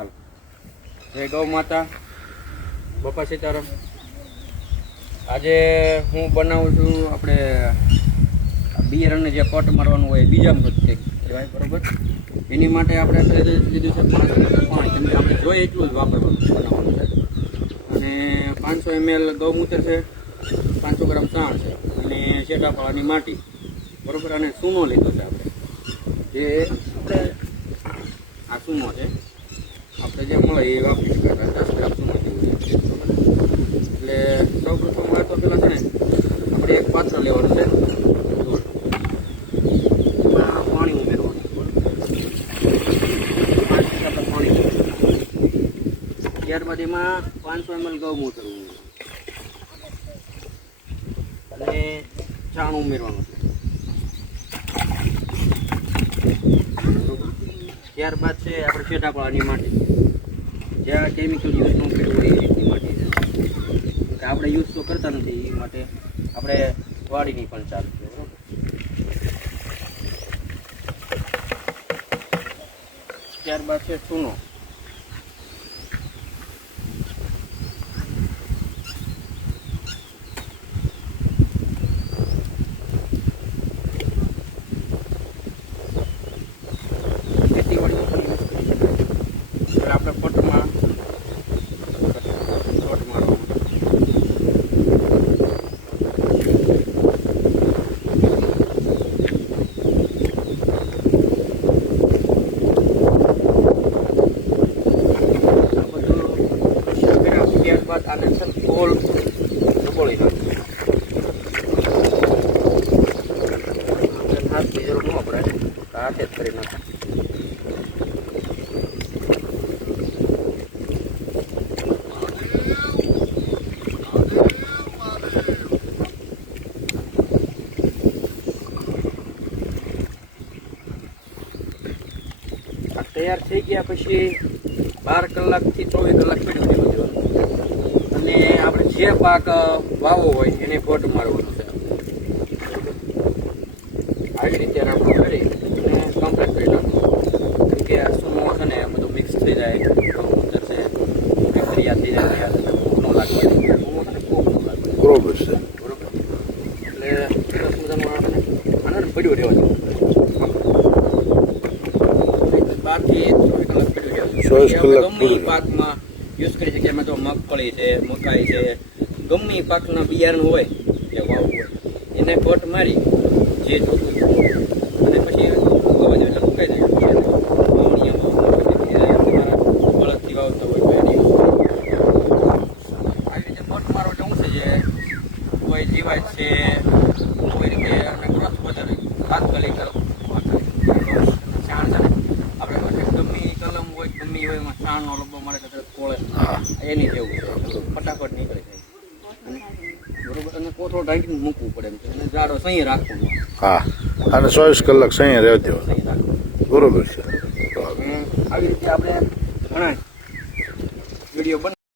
હાલો. જય ગૌ માતા, બાપા સીતારામ. આજે હું બનાવું છું આપણે બિયારણને જે પટ મારવાનું હોય બીજા મૃત કહેવાય, બરોબર. એની માટે આપણે લીધું છે 5 લીટર પાણી. કેમ કે આપણે જોઈએ એટલું જ વાપરવાનું બનાવવાનું છે. અને 500 ml ગૌમૂત્ર છે, 500 ગ્રામ છાણ છે અને શેટાપાળાની માટી, બરોબર. અને સૂનો લીધો છે આપણે, જે આપણે આ સૂનો છે આપણે જે મળે એ વાપરી શકાય. 10 ગ્રામ સૂનો જેવું છે, બરોબર. એટલે સૌ પ્રથમ હોય તો પેલા છે ને આપણે એક પાત્ર લેવાનું છે, એમાં પાણી ઉમેરવાનું, બરોબર. 5 લીટર પાણી. ત્યારબાદ એમાં 500 ml ગૌમૂત્ર ઉમેરવાનું અને છાણ ઉમેરવાનું છે, બરોબર. ત્યારબાદ છે આપણે શેટાપાળાની માટી, જ્યાં કેમિકલ યુઝ ન કર્યું હોય એ રીતની માટી છે. કે આપણે યુઝ તો કરતા નથી, એ માટે આપણે વાડીની પણ ચાલુ છે, બરોબર. ત્યારબાદ છે ચૂનો, આપણે પટમાં પટ મારવાનું. ત્યારબાદ આને છે ગોળ ડબોળી નાખવું. હાથની જરૂર ન પડે, હાથે જ કરી નાખવું. તૈયાર થઈ ગયા પછી 12 કલાકથી 24 કલાક પીડ્યું દેવાનું. અને આપણે જે પાક વાવો હોય એને પટ મારવાનો છે. આવી રીતે આપણે કરી અને કમ્પ્લીટ કરી નાખવું. કે આ સૂનો છે ને બધું મિક્સ થઈ જાય, ગૌમૂત્ર છે, બેક્ટેરિયા થઈ જાય, ન લાગવાની, ખૂબ ન લાગવાની, બરોબર છે. બરોબર. એટલે સરસ મજાનું આપણે આને પડ્યું રહેવાનું. 12 થી 24 કલાક પડ્યું રહેવાનું. 24 કલાક ગમે પાકમાં યુઝ કરી શકીએ. એમાં તો મગફળી છે, મકાઈ છે, ગમે પાકના બિયારણ હોય જે વાવવું હોય એને પટ મારી જે જોતું અને પછી વાવવા એટલે ફૂંકાઈ જાય. બળદથી વાવતા હોય આવી રીતે પટ મારો એટલે શું છે, જે કોઈ જીવાય છે કોઈ રીતે અને ગ્રોથ વધારે તાત્કાલિક છાણ છે ને આપણે ગમે કલમ હોય ગમે હોય એમાં છાણનો લબ્બો મારે કદાચ કોળે એની જેવું ફટાફટ નીકળી જાય. અને બરોબર. અને કોથળો ઢાંકીને મૂકવું પડે એમ છે, અને જાડો સહી રાખવાનો. હા, અને 24 કલાક સહી રહેવા દેવા. સહી રાખવાનો, બરોબર છે. આવી રીતે આપણે ઘણા વિડીયો